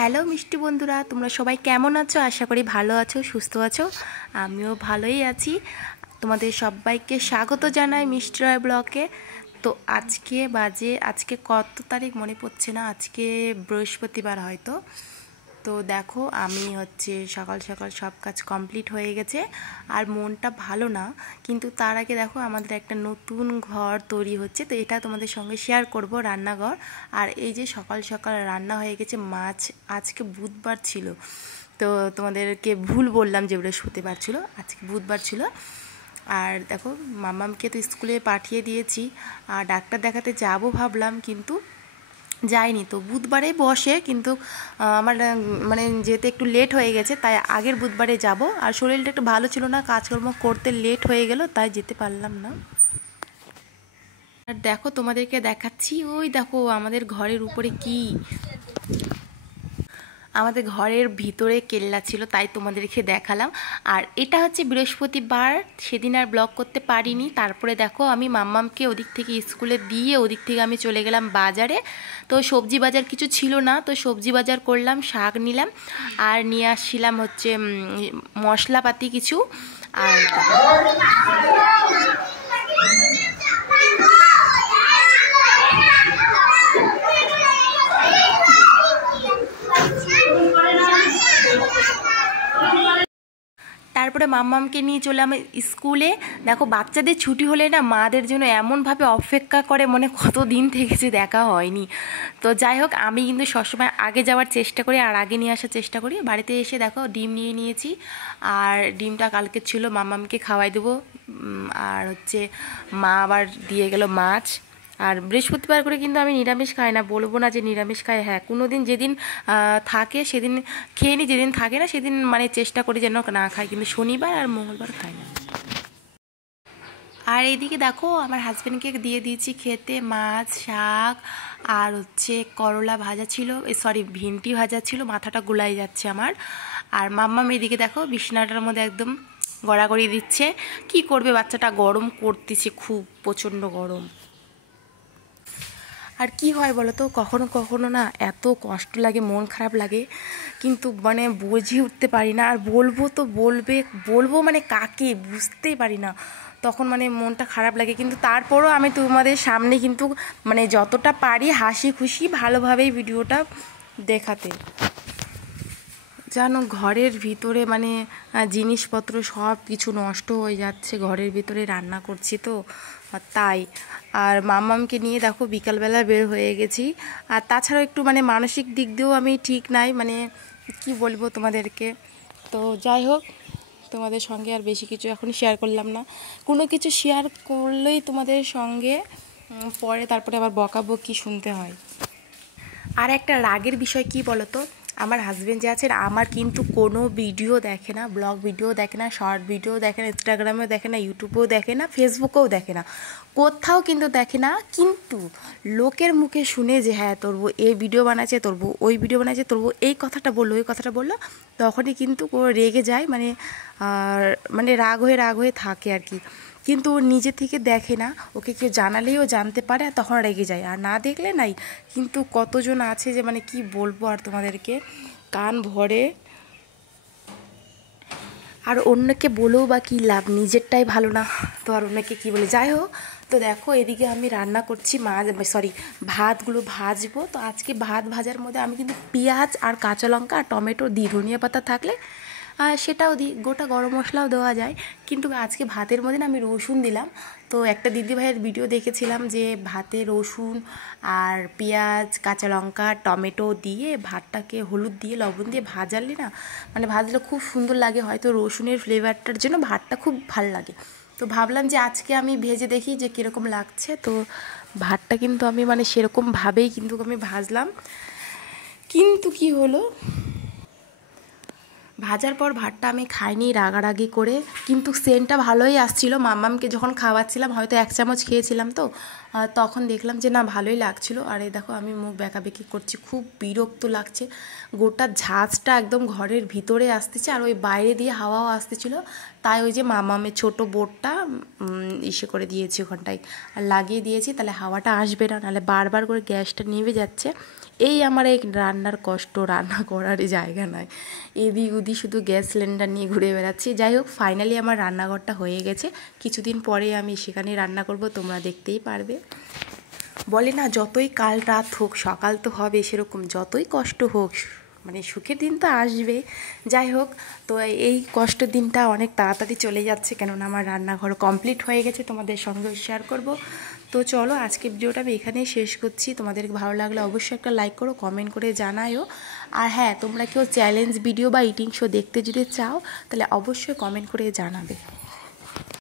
Hello মিষ্টি বন্ধুরা, তোমরা সবাই কেমন আছো? আশা করি ভালো আছো, সুস্থ আছো। আমিও ভালোই আছি। তোমাদের সবাইকে স্বাগত জানাই মিষ্টি রয় ব্লগে। তো আজকে কত তারিখ মনে পড়ছে না, আজকে বৃহস্পতিবার হয়তো। তো দেখো আমি সকাল সকাল সব কাজ কমপ্লিট হয়ে গেছে, আর মনটা ভালো না। কিন্তু তার আগে দেখো আমাদের একটা নতুন ঘর তৈরি হচ্ছে, তো এটা তোমাদের সঙ্গে শেয়ার করব, রান্নাঘর। আর এই যে সকাল সকাল রান্না হয়ে গেছে মাছ। আজকে বুধবার ছিল, তো তোমাদেরকে ভুল বললাম যে বৃহস্পতিবার ছিল, আজকে বুধবার ছিল। আর দেখো মাম্মামকে তো স্কুলে পাঠিয়ে দিয়েছি, আর ডাক্তার দেখাতে যাব ভাবলাম, কিন্তু যাইনি। তো বুধবারে বসে, কিন্তু আমার মানে যেতে একটু লেট হয়ে গেছে, তাই আগের বুধবারে যাব। আর শরীরটা একটু ভালো ছিল না, কাজকর্ম করতে লেট হয়ে গেল, তাই যেতে পারলাম না। আর দেখো তোমাদেরকে দেখাচ্ছি, ওই দেখো আমাদের ঘরের উপরে কি, আমাদের ঘরের ভিতরে কেল্লা ছিল, তাই তোমাদেরকে দেখালাম। আর এটা হচ্ছে বৃহস্পতিবার, সেদিন আর ব্লগ করতে পারিনি। তারপরে দেখো আমি মাম্মামকে ওদিক থেকে স্কুলে দিয়ে ওদিক থেকে আমি চলে গেলাম বাজারে। তো সবজি বাজার কিছু ছিল না, তো সবজি বাজার করলাম, শাক নিলাম, আর নিয়ে আসছিলাম মশলাপাতি কিছু। আর তারপরে মাম্মামকে নিয়ে চলে আমি স্কুলে। দেখো বাচ্চাদের ছুটি হলে না মাদের জন্য এমনভাবে অপেক্ষা করে, মনে কত দিন থেকে যে দেখা হয়নি। তো যাই হোক, আমি কিন্তু সবসময় আগে যাওয়ার চেষ্টা করি আর আগে নিয়ে আসার চেষ্টা করি। বাড়িতে এসে দেখো ডিম নিয়ে নিয়েছি, আর ডিমটা কালকে ছিল, মাম্মামকে খাওয়াই দেবো। আর মা আবার দিয়ে গেল মাছ। আর বৃহস্পতিবার করে কিন্তু আমি নিরামিষ খাই না, বলবো না যে নিরামিষ খাই। হ্যাঁ, কোনো দিন যেদিন থাকে সেদিন খেয়ে নিই, যেদিন থাকে না সেদিন মানে চেষ্টা করি যেন না খাই, কিন্তু শনিবার আর মঙ্গলবার খাই না। আর এইদিকে দেখো আমার হাজব্যান্ডকে দিয়ে দিয়েছি খেতে মাছ, শাক, আর করলা ভাজা ছিল, সরি ভিন্ডি ভাজা ছিল, মাথাটা গুলাই যাচ্ছে আমার। আর মাম্মাম এদিকে দেখো বিছানাটার মধ্যে একদম গড়াগড়ি দিচ্ছে। কি করবে বাচ্চাটা, গরম করতেছে খুব, প্রচণ্ড গরম। আর কি হয় বলো তো, কখনো কখনো না এত কষ্ট লাগে, মন খারাপ লাগে, কিন্তু মানে বুঝে উঠতে পারি না। আর বলবো তো বলবো মানে কাকে, বুঝতেই পারি না। তখন মানে মনটা খারাপ লাগে, কিন্তু তারপরও আমি তোমাদের সামনে কিন্তু মানে যতটা পারি হাসি খুশি ভালোভাবেই ভিডিওটা দেখাতে। জানো ঘরের ভিতরে মানে জিনিসপত্র সব কিছু নষ্ট হয়ে যাচ্ছে, ঘরের ভিতরে রান্না করছি তো, তাই। আর মাম্মামকে নিয়ে দেখো বিকালবেলা বের হয়ে গেছি। আর তাছাড়াও একটু মানে মানসিক দিক দিয়েও আমি ঠিক নাই, মানে কি বলবো তোমাদেরকে। তো যাই হোক, তোমাদের সঙ্গে আর বেশি কিছু এখন শেয়ার করলাম না। কোনো কিছু শেয়ার করলেই তোমাদের সঙ্গে পরে তারপরে আবার বকাবকি শুনতে হয়। আর একটা রাগের বিষয় কি বলো তো, আমার হাজব্যান্ড যে আছেন, আমার কিন্তু কোনো ভিডিও দেখে না, ব্লগ ভিডিও দেখে না, শর্ট ভিডিও দেখে না, ইনস্টাগ্রামেও দেখে না, ইউটিউবেও দেখে না, ফেসবুকেও দেখে না, কোথাও কিন্তু দেখে না। কিন্তু লোকের মুখে শুনে যে হ্যাঁ তোর বউ এই ভিডিও বানাচ্ছে, তোর বউ ওই ভিডিও বানাচ্ছে, তোর বউ এই কথাটা বললো, ওই কথাটা বললো, তখনই কিন্তু ও রেগে যায়, মানে রাগ হয়ে থাকে আর কি। কিন্তু ও নিজে থেকে দেখে না, ওকে কেউ জানালেই ও জানতে পারে, আর তখন রেগে যায়, আর না দেখলে নাই। কিন্তু কতজন আছে যে মানে কি বলবো আর তোমাদেরকে, কান ভরে। আর অন্যকে বলেও বা কী লাভ, নিজেরটাই ভালো না, তো আর অন্যকে কী বলে। যাই হোক, তো দেখো এদিকে আমি রান্না করছি, ভাতগুলো ভাজবো। তো আজকে ভাত ভাজার মধ্যে আমি কিন্তু পেঁয়াজ আর কাঁচা লঙ্কা আর টমেটো দিই, ধনিয়া পাতা থাকলে সেটাও দিই, গোটা গরম মশলাও দেওয়া যায়। কিন্তু আজকে ভাতের মধ্যে না আমি রসুন দিলাম। তো একটা দিদিভাইয়ের ভিডিও দেখেছিলাম যে ভাতে রসুন আর পেঁয়াজ, কাঁচা লঙ্কা, টমেটো দিয়ে ভাতটাকে হলুদ দিয়ে লবণ দিয়ে ভাজালে না, মানে ভাজলে খুব সুন্দর লাগে, হয়তো রসুনের ফ্লেভারটার জন্য ভাতটা খুব ভাল লাগে। তো ভাবলাম যে আজকে আমি ভেজে দেখি যে কীরকম লাগছে। তো ভাতটা কিন্তু আমি মানে সেরকমভাবেই কিন্তু আমি ভাজলাম, কিন্তু কি হলো, ভাজার পর ভাতটা আমি খাইনি রাগারাগি করে, কিন্তু সেন্টটা ভালোই আসছিল। মাম্মামকে যখন খাওয়াচ্ছিলাম, হয়তো 1 চামচ খেয়েছিলাম, তো তখন দেখলাম যে না ভালোই লাগছিলো। আর এই দেখো আমি মুখ বেঁকাবেঁকি করছি, খুব বিরক্ত লাগছে। গোটা ঝাঁজটা একদম ঘরের ভিতরে আসতেছে, আর ওই বাইরে দিয়ে হাওয়াও আসতেছিলো। তাই ওই যে মাম্মামের ছোটো বোর্ডটা ইসে করে দিয়েছি, ওখানটায় আর লাগিয়ে দিয়েছি, তাহলে হাওয়াটা আসবে না, নাহলে বারবার করে গ্যাসটা নিভে যাচ্ছে। এই আমার এই রান্নার কষ্ট, রান্না করার জায়গা নয়, এদিক ওদিক শুধু গ্যাস সিলিন্ডার নিয়ে ঘুরে বেড়াচ্ছি। যাই হোক, ফাইনালি আমার রান্নাঘরটা হয়ে গেছে, কিছুদিন পরে আমি সেখানে রান্না করব, তোমরা দেখতেই পারবে। বলে না, যতই কাল রাত হোক সকাল তো হবে, সেরকম যতই কষ্ট হোক মানে সুখের দিন তো আসবে। যাই হোক, তো এই কষ্টের দিনটা অনেক তাড়াতাড়ি চলে যাচ্ছে, কেননা আমার রান্নাঘর কমপ্লিট হয়ে গেছে, তোমাদের সঙ্গে শেয়ার করব। তো চলো, আজকে ভিডিওটা আমি এখানেই শেষ করছি। তোমাদের ভালো লাগলে অবশ্যই একটা লাইক করো, কমেন্ট করে জানায়ও। আর হ্যাঁ, তোমরা কেউ চ্যালেঞ্জ ভিডিও বা ইটিং শো দেখতে যদি চাও, তাহলে অবশ্যই কমেন্ট করে জানাবে।